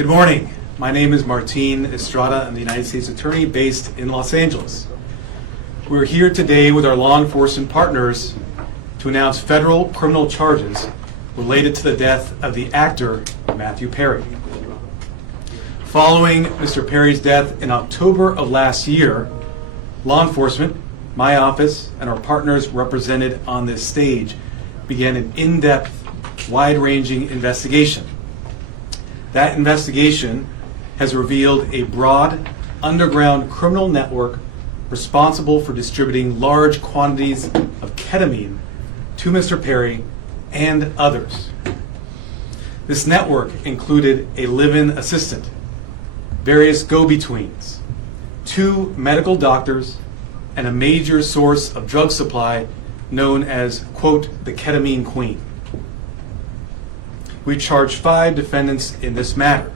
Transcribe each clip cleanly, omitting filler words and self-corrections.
Good morning. My name is Martin Estrada. I'm the United States Attorney based in Los Angeles. We're here today with our law enforcement partners to announce federal criminal charges related to the death of the actor Matthew Perry. Following Mr. Perry's death in October of last year, law enforcement, my office, and our partners represented on this stage began an in-depth, wide-ranging investigation. That investigation has revealed a broad, underground criminal network responsible for distributing large quantities of ketamine to Mr. Perry and others. This network included a live-in assistant, various go-betweens, 2 medical doctors, and a major source of drug supply known as, quote, the ketamine queen. We charged 5 defendants in this matter.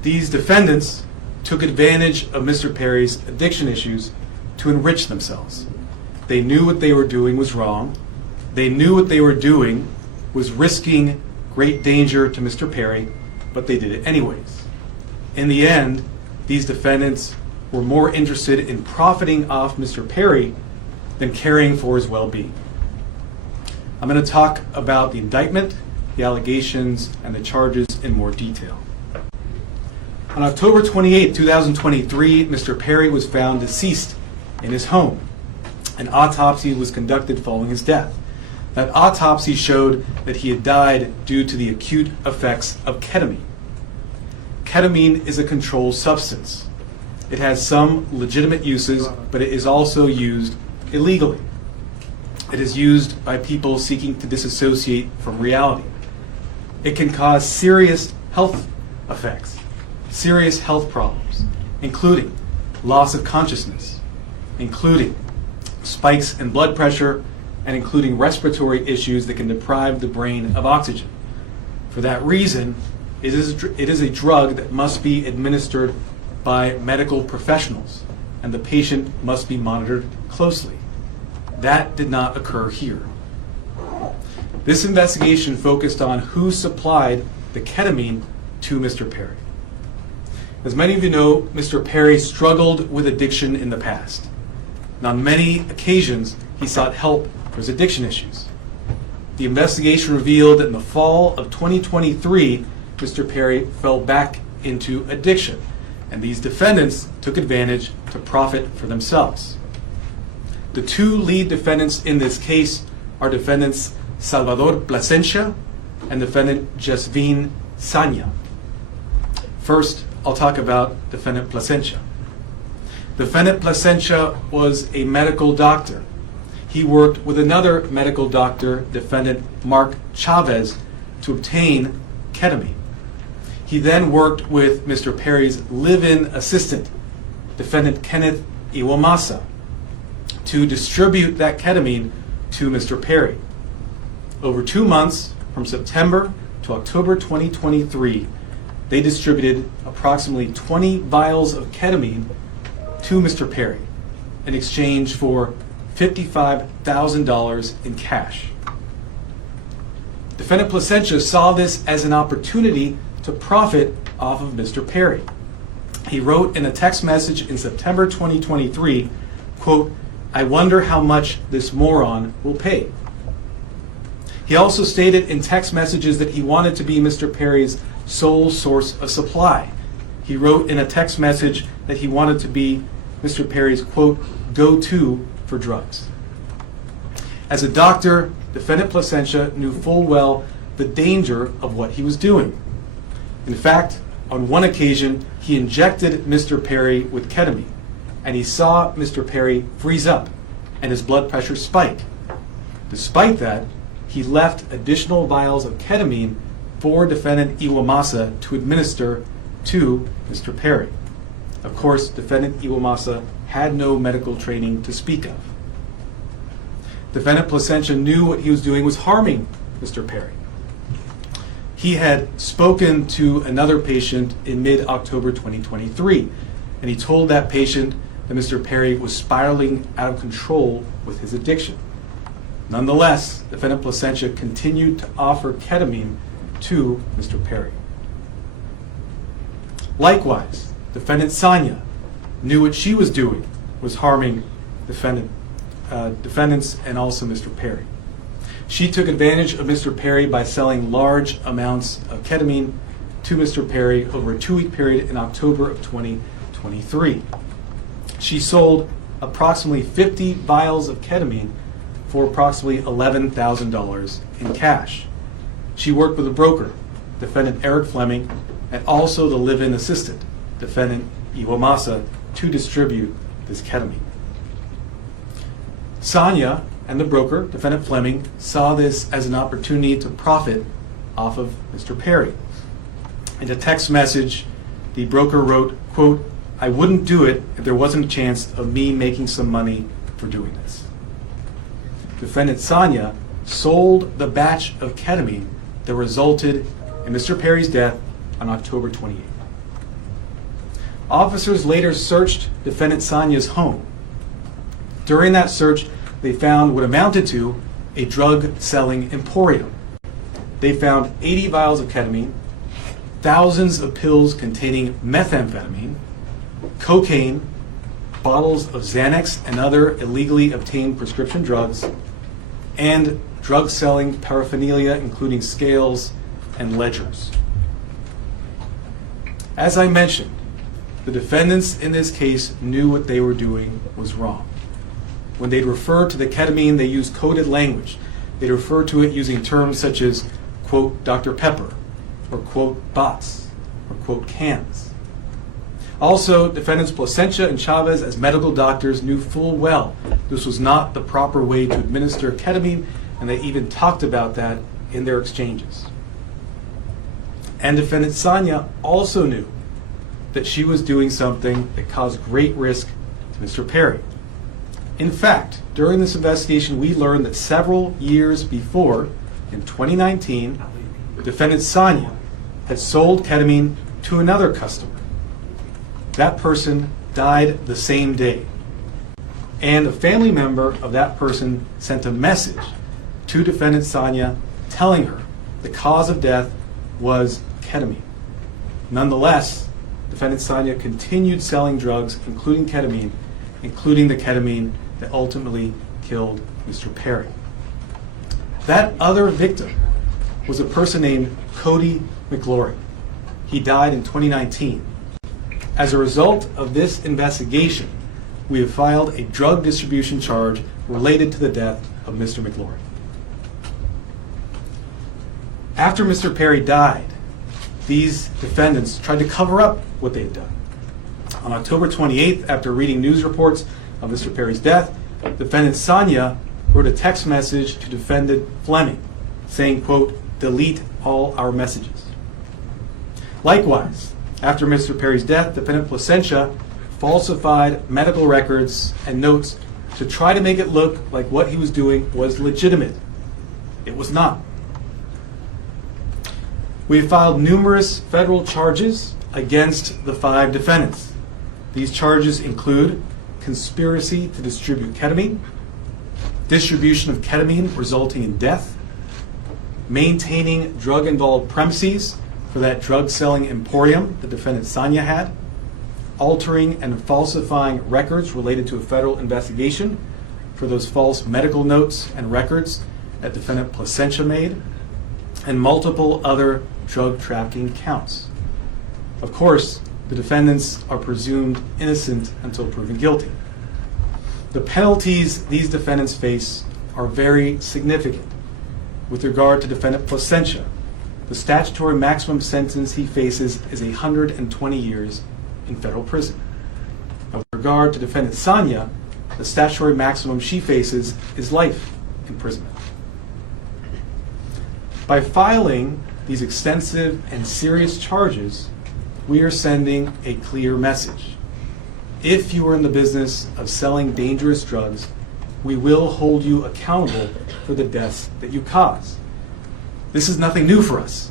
These defendants took advantage of Mr. Perry's addiction issues to enrich themselves. They knew what they were doing was wrong. They knew what they were doing was risking great danger to Mr. Perry, but they did it anyways. In the end, these defendants were more interested in profiting off Mr. Perry than caring for his well-being. I'm going to talk about the indictment, the allegations, and the charges in more detail. On October 28, 2023, Mr. Perry was found deceased in his home. An autopsy was conducted following his death. That autopsy showed that he had died due to the acute effects of ketamine. Ketamine is a controlled substance. It has some legitimate uses, but it is also used illegally. It is used by people seeking to disassociate from reality. It can cause serious health effects, serious health problems, including loss of consciousness, including spikes in blood pressure, and including respiratory issues that can deprive the brain of oxygen. For that reason, it is a drug that must be administered by medical professionals, and the patient must be monitored closely. That did not occur here. This investigation focused on who supplied the ketamine to Mr. Perry. As many of you know, Mr. Perry struggled with addiction in the past. And on many occasions, he sought help for his addiction issues. The investigation revealed that in the fall of 2023, Mr. Perry fell back into addiction, and these defendants took advantage to profit for themselves. The 2 lead defendants in this case are defendants Salvador Plasencia and defendant Jasvin Sanya. First, I'll talk about defendant Plasencia. Defendant Plasencia was a medical doctor. He worked with another medical doctor, defendant Mark Chavez, to obtain ketamine. He then worked with Mr. Perry's live-in assistant, defendant Kenneth Iwamasa, to distribute that ketamine to Mr. Perry. Over 2 months, from September to October 2023, they distributed approximately 20 vials of ketamine to Mr. Perry in exchange for $55,000 in cash. Defendant Plasencia saw this as an opportunity to profit off of Mr. Perry. He wrote in a text message in September 2023, quote, "I wonder how much this moron will pay." He also stated in text messages that he wanted to be Mr. Perry's sole source of supply. He wrote in a text message that he wanted to be Mr. Perry's, quote, go-to for drugs. As a doctor, defendant Plasencia knew full well the danger of what he was doing. In fact, on one occasion, he injected Mr. Perry with ketamine, and he saw Mr. Perry freeze up and his blood pressure spike. Despite that, he left additional vials of ketamine for defendant Iwamasa to administer to Mr. Perry. Of course, defendant Iwamasa had no medical training to speak of. Defendant Plasencia knew what he was doing was harming Mr. Perry. He had spoken to another patient in mid-October 2023, and he told that patient that Mr. Perry was spiraling out of control with his addiction. Nonetheless, defendant Plasencia continued to offer ketamine to Mr. Perry. Likewise, defendant Sonia knew what she was doing was harming defendants and also Mr. Perry. She took advantage of Mr. Perry by selling large amounts of ketamine to Mr. Perry over a 2-week period in October of 2023. She sold approximately 50 vials of ketamine for approximately $11,000 in cash. She worked with a broker, defendant Eric Fleming, and also the live-in assistant, defendant Iwo Masa, to distribute this ketamine. Sonia and the broker, defendant Fleming, saw this as an opportunity to profit off of Mr. Perry. In a text message, the broker wrote, quote, "I wouldn't do it if there wasn't a chance of me making some money for doing this." Defendant Sonia sold the batch of ketamine that resulted in Mr. Perry's death on October 28th. Officers later searched defendant Sonia's home. During that search, they found what amounted to a drug-selling emporium. They found 80 vials of ketamine, thousands of pills containing methamphetamine, cocaine, bottles of Xanax and other illegally obtained prescription drugs, and drug-selling paraphernalia including scales and ledgers. As I mentioned, the defendants in this case knew what they were doing was wrong. When they'd refer to the ketamine, they used coded language. They'd refer to it using terms such as, quote, Dr. Pepper, or quote, bots, or quote, cans. Also, defendants Placencia and Chavez, as medical doctors, knew full well this was not the proper way to administer ketamine, and they even talked about that in their exchanges. And defendant Sonia also knew that she was doing something that caused great risk to Mr. Perry. In fact, during this investigation, we learned that several years before, in 2019, defendant Sonia had sold ketamine to another customer. That person died the same day. And a family member of that person sent a message to defendant Sonia telling her the cause of death was ketamine. Nonetheless, defendant Sonia continued selling drugs, including the ketamine that ultimately killed Mr. Perry. That other victim was a person named Cody McGlory. He died in 2019. As a result of this investigation, we have filed a drug distribution charge related to the death of Mr. McGlory. After Mr. Perry died, these defendants tried to cover up what they had done. On October 28th, after reading news reports of Mr. Perry's death, defendant Sonia wrote a text message to defendant Fleming saying, quote, delete all our messages. Likewise, after Mr. Perry's death, defendant Placencia falsified medical records and notes to try to make it look like what he was doing was legitimate. It was not. We have filed numerous federal charges against the 5 defendants. These charges include conspiracy to distribute ketamine, distribution of ketamine resulting in death, maintaining drug-involved premises for that drug-selling emporium the defendant Sonia had, altering and falsifying records related to a federal investigation for those false medical notes and records that defendant Placencia made, and multiple other drug trafficking counts. Of course, the defendants are presumed innocent until proven guilty. The penalties these defendants face are very significant. With regard to defendant Placencia, the statutory maximum sentence he faces is 120 years in federal prison. With regard to defendant Sonia, the statutory maximum she faces is life imprisonment. By filing these extensive and serious charges, we are sending a clear message. If you are in the business of selling dangerous drugs, we will hold you accountable for the deaths that you cause. This is nothing new for us.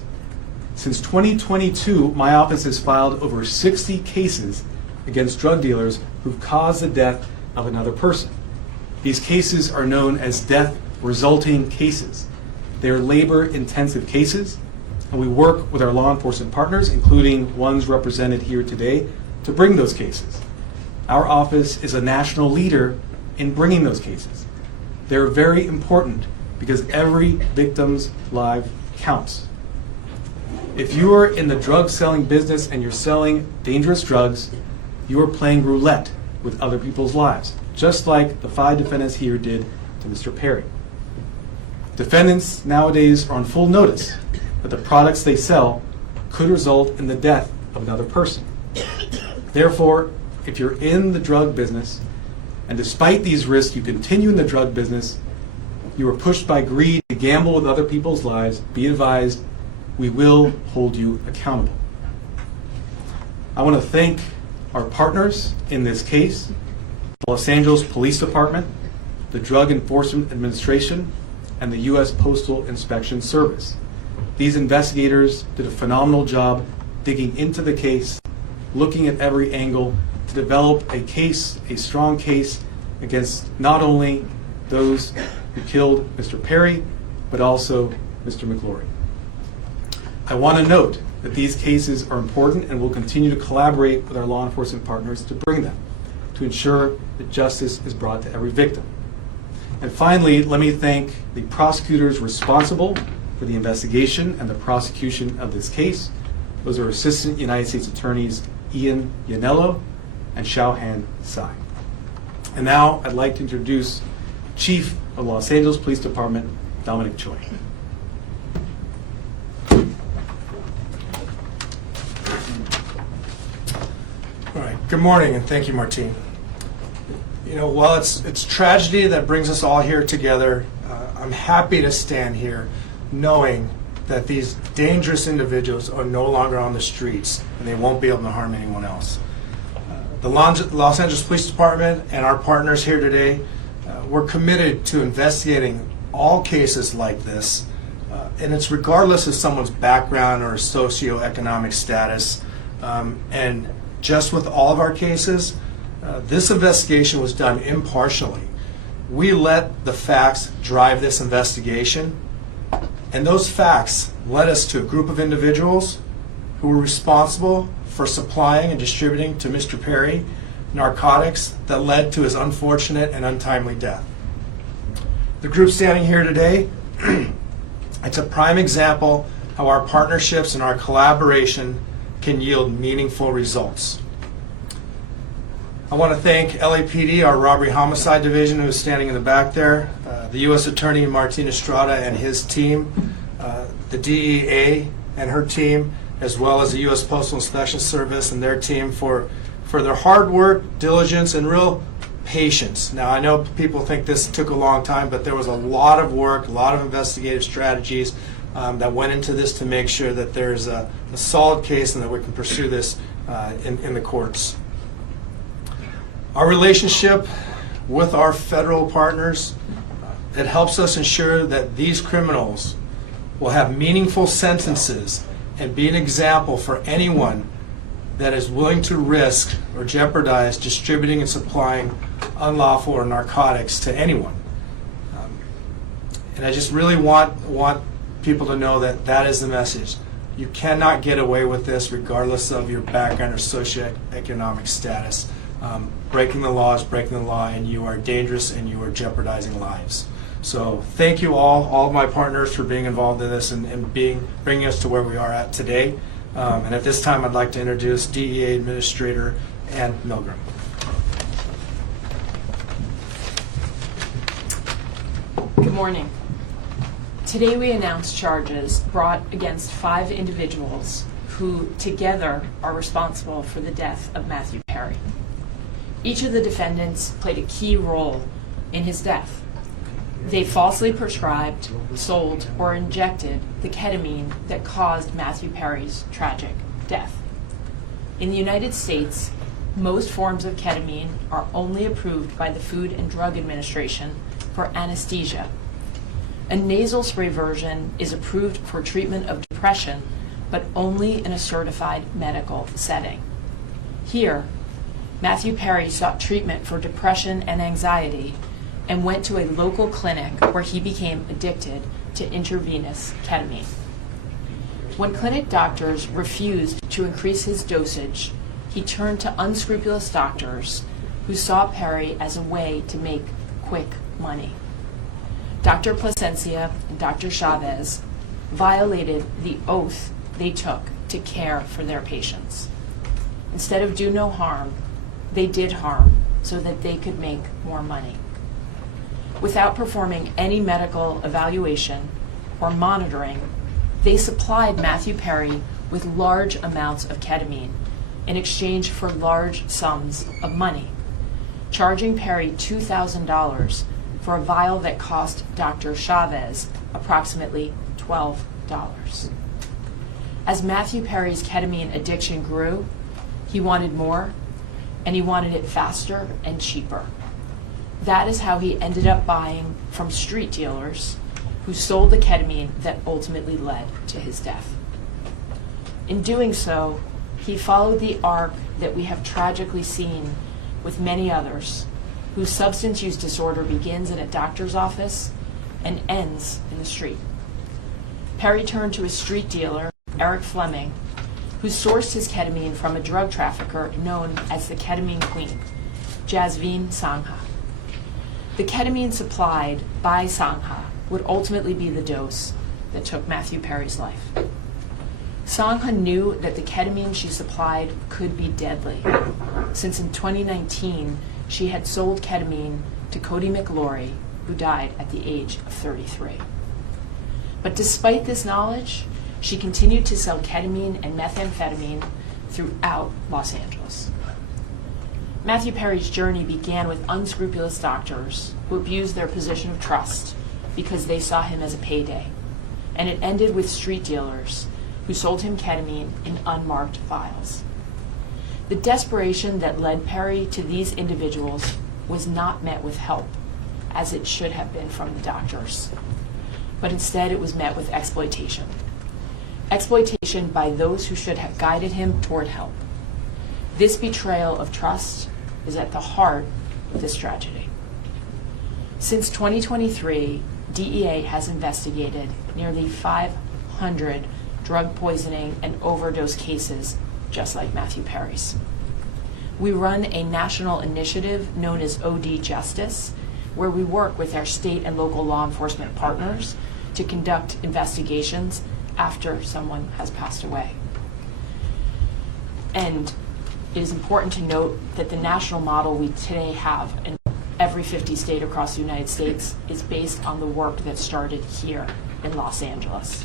Since 2022, my office has filed over 60 cases against drug dealers who've caused the death of another person. These cases are known as death resulting cases. They are labor-intensive cases, and we work with our law enforcement partners, including ones represented here today, to bring those cases. Our office is a national leader in bringing those cases. They're very important because every victim's life counts. If you are in the drug selling business and you're selling dangerous drugs, you are playing roulette with other people's lives, just like the 5 defendants here did to Mr. Perry. Defendants nowadays are on full notice that the products they sell could result in the death of another person. Therefore, if you're in the drug business, and despite these risks you continue in the drug business, you are pushed by greed to gamble with other people's lives, be advised, we will hold you accountable. I want to thank our partners in this case, the Los Angeles Police Department, the Drug Enforcement Administration, and the U.S. Postal Inspection Service. These investigators did a phenomenal job digging into the case, looking at every angle to develop a case, a strong case against not only those who killed Mr. Perry, but also Mr. McGlory. I want to note that these cases are important and we'll continue to collaborate with our law enforcement partners to bring them, to ensure that justice is brought to every victim. And finally, let me thank the prosecutors responsible for the investigation and the prosecution of this case. Those are Assistant United States Attorneys Ian Yanello and Xiaohan Tsai. And now I'd like to introduce Chief of Los Angeles Police Department, Dominic Choi. All right. Good morning, and thank you, Martine. You know, while it's tragedy that brings us all here together, I'm happy to stand here knowing that these dangerous individuals are no longer on the streets and they won't be able to harm anyone else. The Los Angeles Police Department and our partners here today, we're committed to investigating all cases like this, and it's regardless of someone's background or socioeconomic status. And just with all of our cases, this investigation was done impartially. We let the facts drive this investigation, and those facts led us to a group of individuals who were responsible for supplying and distributing to Mr. Perry narcotics that led to his unfortunate and untimely death. The group standing here today, it's a prime example how our partnerships and our collaboration can yield meaningful results. I want to thank LAPD, our Robbery Homicide Division, who is standing in the back there, the U.S. Attorney Martin Estrada and his team, the DEA and her team, as well as the U.S. Postal Inspection Service and their team for their hard work, diligence, and real patience. Now, I know people think this took a long time, but there was a lot of work, a lot of investigative strategies that went into this to make sure that there's a solid case and that we can pursue this in the courts. Our relationship with our federal partners, it helps us ensure that these criminals will have meaningful sentences and be an example for anyone that is willing to risk or jeopardize distributing and supplying unlawful or narcotics to anyone. And I just really want people to know that that is the message. You cannot get away with this regardless of your background or socioeconomic status. Breaking the law is breaking the law, and you are dangerous and you are jeopardizing lives. So thank you all of my partners for being involved in this and bringing us to where we are at today. And at this time, I'd like to introduce DEA Administrator Ann Milgram. Good morning. Today we announce charges brought against 5 individuals who together are responsible for the death of Matthew Perry. Each of the defendants played a key role in his death. They falsely prescribed, sold, or injected the ketamine that caused Matthew Perry's tragic death. In the United States, most forms of ketamine are only approved by the Food and Drug Administration for anesthesia. A nasal spray version is approved for treatment of depression, but only in a certified medical setting. Here, Matthew Perry sought treatment for depression and anxiety and went to a local clinic where he became addicted to intravenous ketamine. When clinic doctors refused to increase his dosage, he turned to unscrupulous doctors who saw Perry as a way to make quick money. Dr. Plasencia and Dr. Chavez violated the oath they took to care for their patients. Instead of do no harm, they did harm so that they could make more money. Without performing any medical evaluation or monitoring, they supplied Matthew Perry with large amounts of ketamine in exchange for large sums of money, charging Perry $2,000 for a vial that cost Dr. Chavez approximately $12. As Matthew Perry's ketamine addiction grew, he wanted more, and he wanted it faster and cheaper. That is how he ended up buying from street dealers who sold the ketamine that ultimately led to his death. In doing so, he followed the arc that we have tragically seen with many others, whose substance use disorder begins in a doctor's office and ends in the street. Perry turned to his street dealer, Eric Fleming, who sourced his ketamine from a drug trafficker known as the Ketamine Queen, Jasveen Sangha. The ketamine supplied by Sangha would ultimately be the dose that took Matthew Perry's life. Sangha knew that the ketamine she supplied could be deadly, since in 2019 she had sold ketamine to Cody McLaury, who died at the age of 33. But despite this knowledge, she continued to sell ketamine and methamphetamine throughout Los Angeles. Matthew Perry's journey began with unscrupulous doctors who abused their position of trust because they saw him as a payday, and it ended with street dealers who sold him ketamine in unmarked vials. The desperation that led Perry to these individuals was not met with help, as it should have been from the doctors, but instead it was met with exploitation. Exploitation by those who should have guided him toward help. This betrayal of trust is at the heart of this tragedy. Since 2023, DEA has investigated nearly 500 drug poisoning and overdose cases just like Matthew Perry's. We run a national initiative known as OD Justice, where we work with our state and local law enforcement partners to conduct investigations after someone has passed away. And it is important to note that the national model we today have in every 50 state across the United States is based on the work that started here in Los Angeles.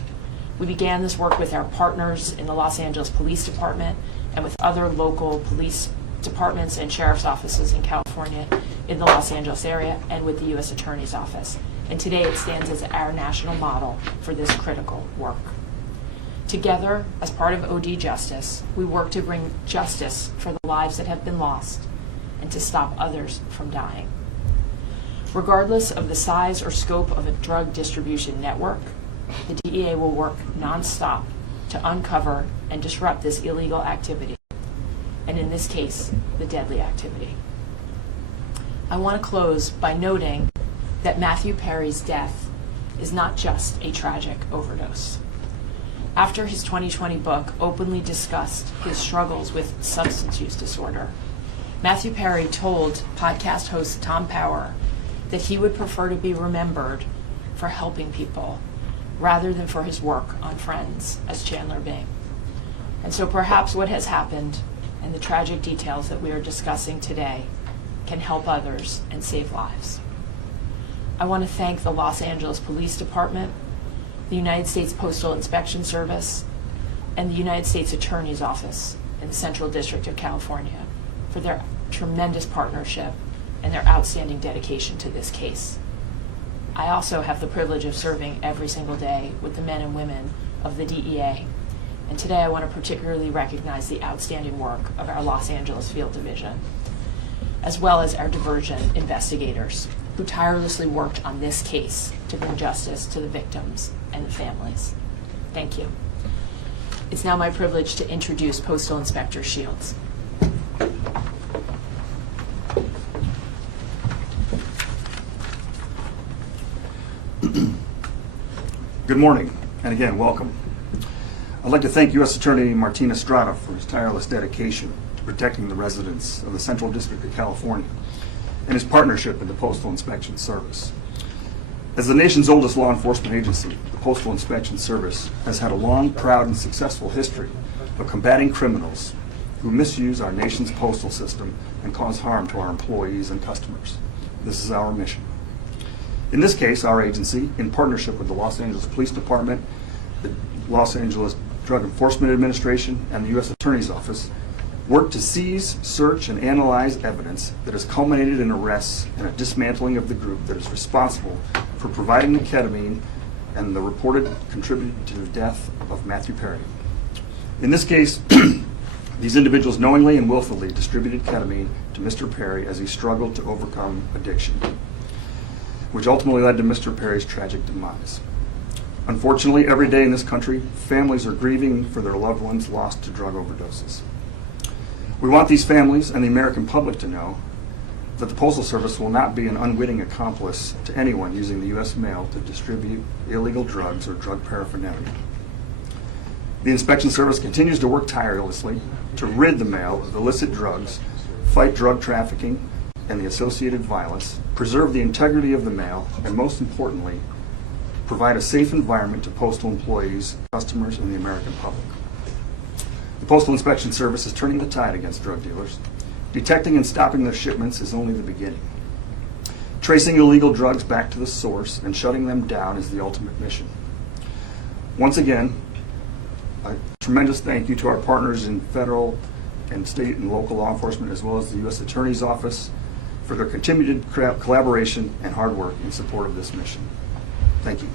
We began this work with our partners in the Los Angeles Police Department and with other local police departments and sheriff's offices in California, in the Los Angeles area, and with the U.S. Attorney's Office. And today it stands as our national model for this critical work. Together, as part of OD Justice, we work to bring justice for the lives that have been lost and to stop others from dying. Regardless of the size or scope of a drug distribution network, the DEA will work nonstop to uncover and disrupt this illegal activity, and in this case, the deadly activity. I want to close by noting that Matthew Perry's death is not just a tragic overdose. After his 2020 book openly discussed his struggles with substance use disorder, Matthew Perry told podcast host Tom Power that he would prefer to be remembered for helping people rather than for his work on Friends as Chandler Bing. And so perhaps what has happened and the tragic details that we are discussing today can help others and save lives. I want to thank the Los Angeles Police Department, the United States Postal Inspection Service, and the United States Attorney's Office in the Central District of California for their tremendous partnership and their outstanding dedication to this case. I also have the privilege of serving every single day with the men and women of the DEA, and today I want to particularly recognize the outstanding work of our Los Angeles Field Division, as well as our diversion investigators who tirelessly worked on this case to bring justice to the victims and the families. Thank you. It's now my privilege to introduce Postal Inspector Shields. Good morning, and again, welcome. I'd like to thank U.S. Attorney Martin Estrada for his tireless dedication to protecting the residents of the Central District of California and his partnership with the Postal Inspection Service. As the nation's oldest law enforcement agency, the Postal Inspection Service has had a long, proud, and successful history of combating criminals who misuse our nation's postal system and cause harm to our employees and customers. This is our mission. In this case, our agency, in partnership with the Los Angeles Police Department, the Los Angeles Drug Enforcement Administration, and the U.S. Attorney's Office, worked to seize, search, and analyze evidence that has culminated in arrests and a dismantling of the group that is responsible for providing the ketamine and the reported contributed to the death of Matthew Perry. In this case, these individuals knowingly and willfully distributed ketamine to Mr. Perry as he struggled to overcome addiction, which ultimately led to Mr. Perry's tragic demise. Unfortunately, every day in this country, families are grieving for their loved ones lost to drug overdoses. We want these families and the American public to know that the Postal Service will not be an unwitting accomplice to anyone using the U.S. mail to distribute illegal drugs or drug paraphernalia. The Inspection Service continues to work tirelessly to rid the mail of illicit drugs, fight drug trafficking and the associated violence, preserve the integrity of the mail, and most importantly, provide a safe environment to postal employees, customers, and the American public. The Postal Inspection Service is turning the tide against drug dealers. Detecting and stopping their shipments is only the beginning. Tracing illegal drugs back to the source and shutting them down is the ultimate mission. Once again, a tremendous thank you to our partners in federal and state and local law enforcement, as well as the U.S. Attorney's Office, for their continued collaboration and hard work in support of this mission. Thank you.